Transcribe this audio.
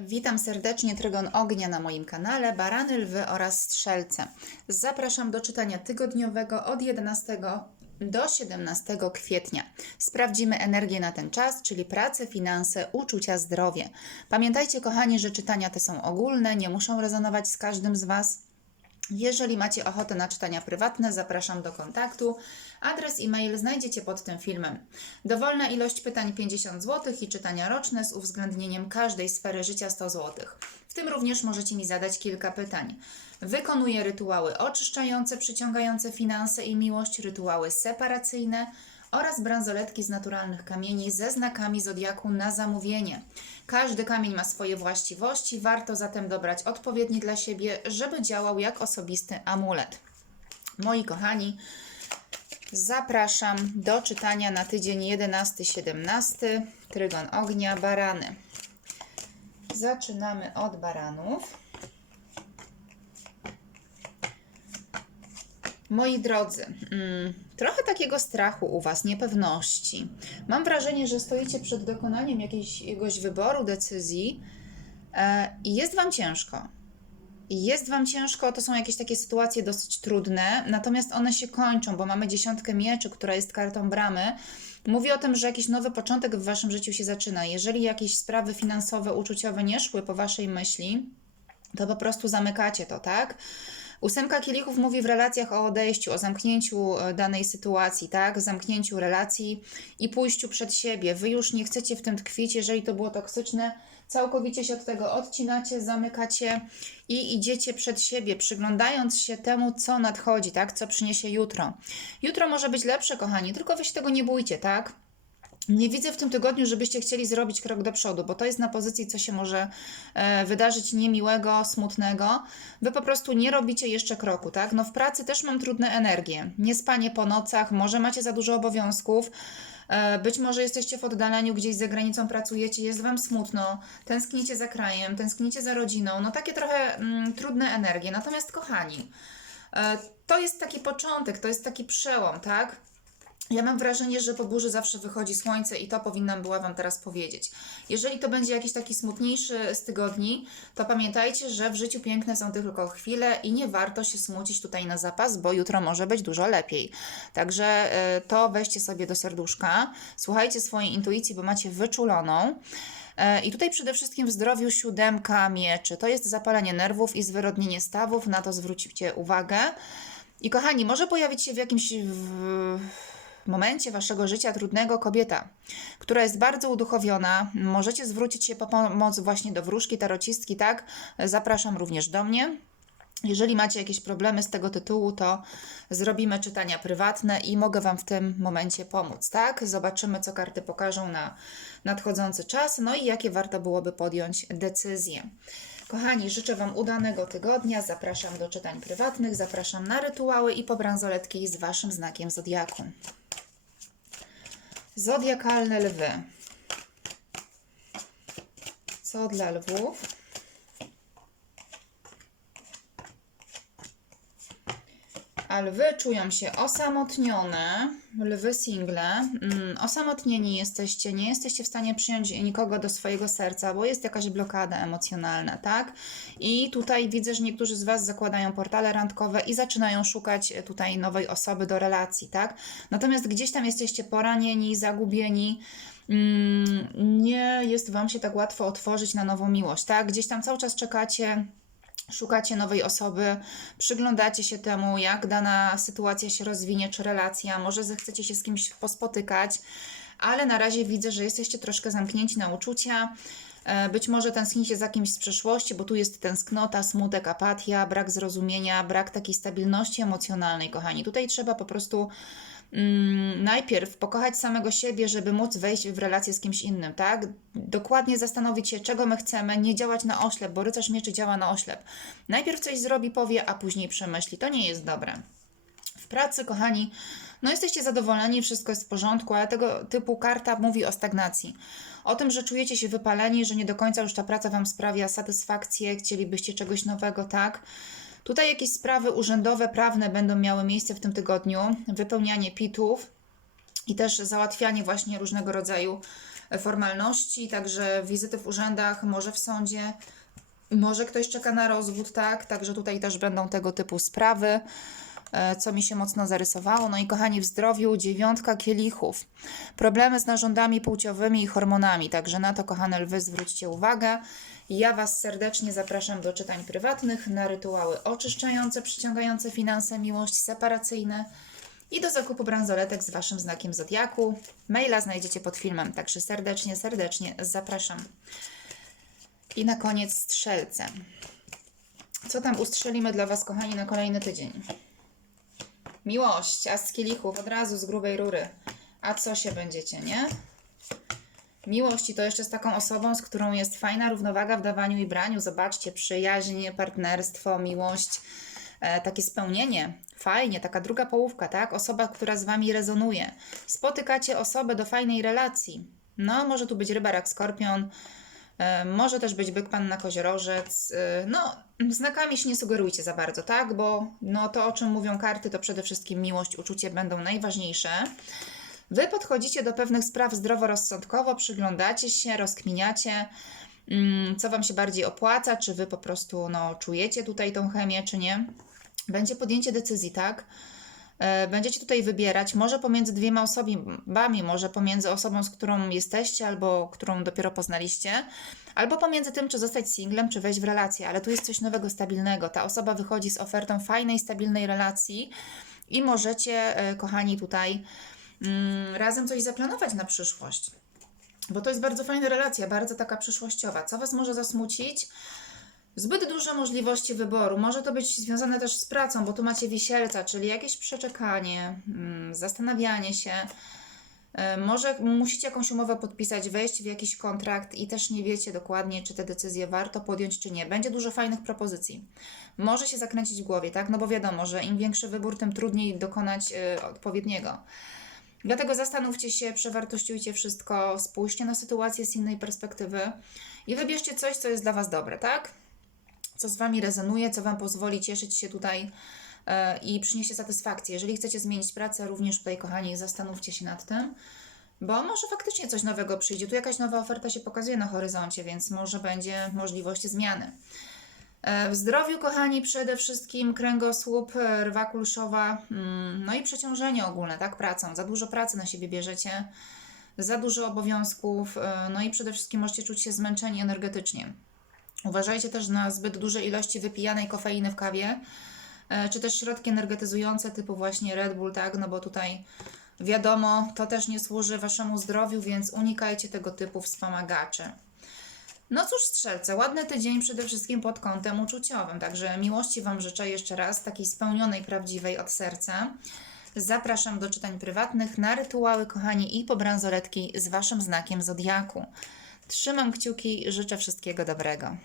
Witam serdecznie Trygon Ognia na moim kanale, Barany, Lwy oraz Strzelce. Zapraszam do czytania tygodniowego od 11 do 17 kwietnia. Sprawdzimy energię na ten czas, czyli pracę, finanse, uczucia, zdrowie. Pamiętajcie kochani, że czytania te są ogólne, nie muszą rezonować z każdym z Was. Jeżeli macie ochotę na czytania prywatne, zapraszam do kontaktu. Adres e-mail znajdziecie pod tym filmem. Dowolna ilość pytań 50 zł i czytania roczne z uwzględnieniem każdej sfery życia 100 zł. W tym również możecie mi zadać kilka pytań. Wykonuję rytuały oczyszczające, przyciągające finanse i miłość, rytuały separacyjne oraz bransoletki z naturalnych kamieni ze znakami zodiaku na zamówienie. Każdy kamień ma swoje właściwości, warto zatem dobrać odpowiedni dla siebie, żeby działał jak osobisty amulet. Moi kochani, zapraszam do czytania na tydzień 11-17 Trygon Ognia Barany. Zaczynamy od baranów. Moi drodzy, mm, trochę takiego strachu u Was, niepewności. Mam wrażenie, że stoicie przed dokonaniem jakiegoś wyboru, decyzji e, i jest Wam ciężko. Jest Wam ciężko, to są jakieś takie sytuacje dosyć trudne, natomiast one się kończą, bo mamy dziesiątkę mieczy, która jest kartą bramy. Mówi o tym, że jakiś nowy początek w Waszym życiu się zaczyna. Jeżeli jakieś sprawy finansowe, uczuciowe nie szły po Waszej myśli, to po prostu zamykacie to, tak? Ósemka kielichów mówi w relacjach o odejściu, o zamknięciu e, danej sytuacji, tak? Zamknięciu relacji i pójściu przed siebie. Wy już nie chcecie w tym tkwić, jeżeli to było toksyczne, całkowicie się od tego odcinacie, zamykacie i idziecie przed siebie, przyglądając się temu, co nadchodzi, tak? Co przyniesie jutro. Jutro może być lepsze, kochani, tylko wy się tego nie bójcie, tak? Nie widzę w tym tygodniu, żebyście chcieli zrobić krok do przodu, bo to jest na pozycji, co się może e, wydarzyć niemiłego, smutnego. Wy po prostu nie robicie jeszcze kroku, tak? No w pracy też mam trudne energie. Niespanie po nocach, może macie za dużo obowiązków. E, Być może jesteście w oddaleniu, gdzieś za granicą pracujecie, jest Wam smutno, tęsknicie za krajem, tęsknicie za rodziną, no takie trochę mm, trudne energie. Natomiast, kochani, e, to jest taki początek, to jest taki przełom, tak? Ja mam wrażenie, że po burzy zawsze wychodzi słońce i to powinnam była Wam teraz powiedzieć. Jeżeli to będzie jakiś taki smutniejszy z tygodni, to pamiętajcie, że w życiu piękne są tylko chwile i nie warto się smucić tutaj na zapas, bo jutro może być dużo lepiej. Także y, to weźcie sobie do serduszka, słuchajcie swojej intuicji, bo macie wyczuloną. E, I tutaj przede wszystkim w zdrowiu siódemka mieczy. To jest zapalenie nerwów i zwyrodnienie stawów, na to zwróćcie uwagę. I kochani, może pojawić się w jakimś w momencie waszego życia trudnego kobieta, która jest bardzo uduchowiona. Możecie zwrócić się po pomoc właśnie do wróżki, tarocistki, tak? Zapraszam również do mnie. Jeżeli macie jakieś problemy z tego tytułu, to zrobimy czytania prywatne i mogę Wam w tym momencie pomóc, tak? Zobaczymy, co karty pokażą na nadchodzący czas, no i jakie warto byłoby podjąć decyzje. Kochani, życzę Wam udanego tygodnia. Zapraszam do czytań prywatnych, zapraszam na rytuały i po bransoletki z Waszym znakiem zodiaku. Zodiakalne lwy. Co dla lwów? A lwy czują się osamotnione, lwy single, mm, osamotnieni jesteście, nie jesteście w stanie przyjąć nikogo do swojego serca, bo jest jakaś blokada emocjonalna, tak? I tutaj widzę, że niektórzy z Was zakładają portale randkowe i zaczynają szukać tutaj nowej osoby do relacji, tak? Natomiast gdzieś tam jesteście poranieni, zagubieni, mm, nie jest Wam się tak łatwo otworzyć na nową miłość, tak? Gdzieś tam cały czas czekacie szukacie nowej osoby, przyglądacie się temu, jak dana sytuacja się rozwinie, czy relacja, może zechcecie się z kimś pospotykać, ale na razie widzę, że jesteście troszkę zamknięci na uczucia. E, Być może tęsknicie za kimś z przeszłości, bo tu jest tęsknota, smutek, apatia, brak zrozumienia, brak takiej stabilności emocjonalnej, kochani. Tutaj trzeba po prostu najpierw pokochać samego siebie, żeby móc wejść w relację z kimś innym, tak? Dokładnie zastanowić się, czego my chcemy, nie działać na oślep, bo rycerz mieczy działa na oślep. Najpierw coś zrobi, powie, a później przemyśli. To nie jest dobre. W pracy, kochani, no jesteście zadowoleni, wszystko jest w porządku, ale tego typu karta mówi o stagnacji. O tym, że czujecie się wypaleni, że nie do końca już ta praca Wam sprawia satysfakcję, chcielibyście czegoś nowego, tak? Tutaj jakieś sprawy urzędowe, prawne będą miały miejsce w tym tygodniu, wypełnianie pitów i też załatwianie właśnie różnego rodzaju formalności, także wizyty w urzędach, może w sądzie, może ktoś czeka na rozwód, tak? Także tutaj też będą tego typu sprawy, co mi się mocno zarysowało. No i kochani, w zdrowiu dziewiątka kielichów. Problemy z narządami płciowymi i hormonami, także na to, kochane lwy, zwróćcie uwagę. Ja Was serdecznie zapraszam do czytań prywatnych, na rytuały oczyszczające, przyciągające finanse, miłość, separacyjne i do zakupu bransoletek z Waszym znakiem Zodiaku. Maila znajdziecie pod filmem, także serdecznie, serdecznie zapraszam. I na koniec strzelce. Co tam ustrzelimy dla Was, kochani, na kolejny tydzień? Miłość, a z kielichów od razu z grubej rury. A co się będziecie, nie? Miłość i to jeszcze z taką osobą, z którą jest fajna równowaga w dawaniu i braniu. Zobaczcie, przyjaźń, partnerstwo, miłość, e, takie spełnienie. Fajnie, taka druga połówka, tak? Osoba, która z Wami rezonuje. Spotykacie osobę do fajnej relacji. No, może tu być ryba, rak, skorpion, może też być byk, panna, koziorożec. e, No, znakami się nie sugerujcie za bardzo, tak? Bo no, to, o czym mówią karty, to przede wszystkim miłość, uczucie będą najważniejsze. Wy podchodzicie do pewnych spraw zdroworozsądkowo, przyglądacie się, rozkminiacie, mm, co Wam się bardziej opłaca, czy Wy po prostu no, czujecie tutaj tą chemię, czy nie. Będzie podjęcie decyzji, tak? E, Będziecie tutaj wybierać, może pomiędzy dwiema osobami, może pomiędzy osobą, z którą jesteście, albo którą dopiero poznaliście, albo pomiędzy tym, czy zostać singlem, czy wejść w relację, ale tu jest coś nowego, stabilnego. Ta osoba wychodzi z ofertą fajnej, stabilnej relacji i możecie, e, kochani, tutaj mm, razem coś zaplanować na przyszłość. Bo to jest bardzo fajna relacja, bardzo taka przyszłościowa. Co Was może zasmucić? Zbyt duże możliwości wyboru. Może to być związane też z pracą, bo tu macie wisielca, czyli jakieś przeczekanie, mm, zastanawianie się. E, Może musicie jakąś umowę podpisać, wejść w jakiś kontrakt i też nie wiecie dokładnie, czy te decyzje warto podjąć, czy nie. Będzie dużo fajnych propozycji. Może się zakręcić w głowie, tak? No bo wiadomo, że im większy wybór, tym trudniej dokonać e, odpowiedniego. Dlatego zastanówcie się, przewartościujcie wszystko, spójrzcie na sytuację z innej perspektywy i wybierzcie coś, co jest dla Was dobre, tak? Co z Wami rezonuje, co Wam pozwoli cieszyć się tutaj e, i przyniesie satysfakcję. Jeżeli chcecie zmienić pracę, również tutaj, kochani, zastanówcie się nad tym, bo może faktycznie coś nowego przyjdzie. Tu jakaś nowa oferta się pokazuje na horyzoncie, więc może będzie możliwość zmiany. E, W zdrowiu, kochani, przede wszystkim kręgosłup, e, rwa kulszowa, mm, no i przeciążenie ogólne, tak, pracą. Za dużo pracy na siebie bierzecie, za dużo obowiązków, no i przede wszystkim możecie czuć się zmęczeni energetycznie. Uważajcie też na zbyt duże ilości wypijanej kofeiny w kawie, e, czy też środki energetyzujące typu właśnie Red Bull, tak, no bo tutaj wiadomo, to też nie służy Waszemu zdrowiu, więc unikajcie tego typu wspomagaczy. No cóż, strzelce, ładny tydzień przede wszystkim pod kątem uczuciowym, także miłości Wam życzę jeszcze raz, takiej spełnionej, prawdziwej od serca. Zapraszam do czytań prywatnych, na rytuały, kochani, i po bransoletki z Waszym znakiem Zodiaku. Trzymam kciuki, życzę wszystkiego dobrego.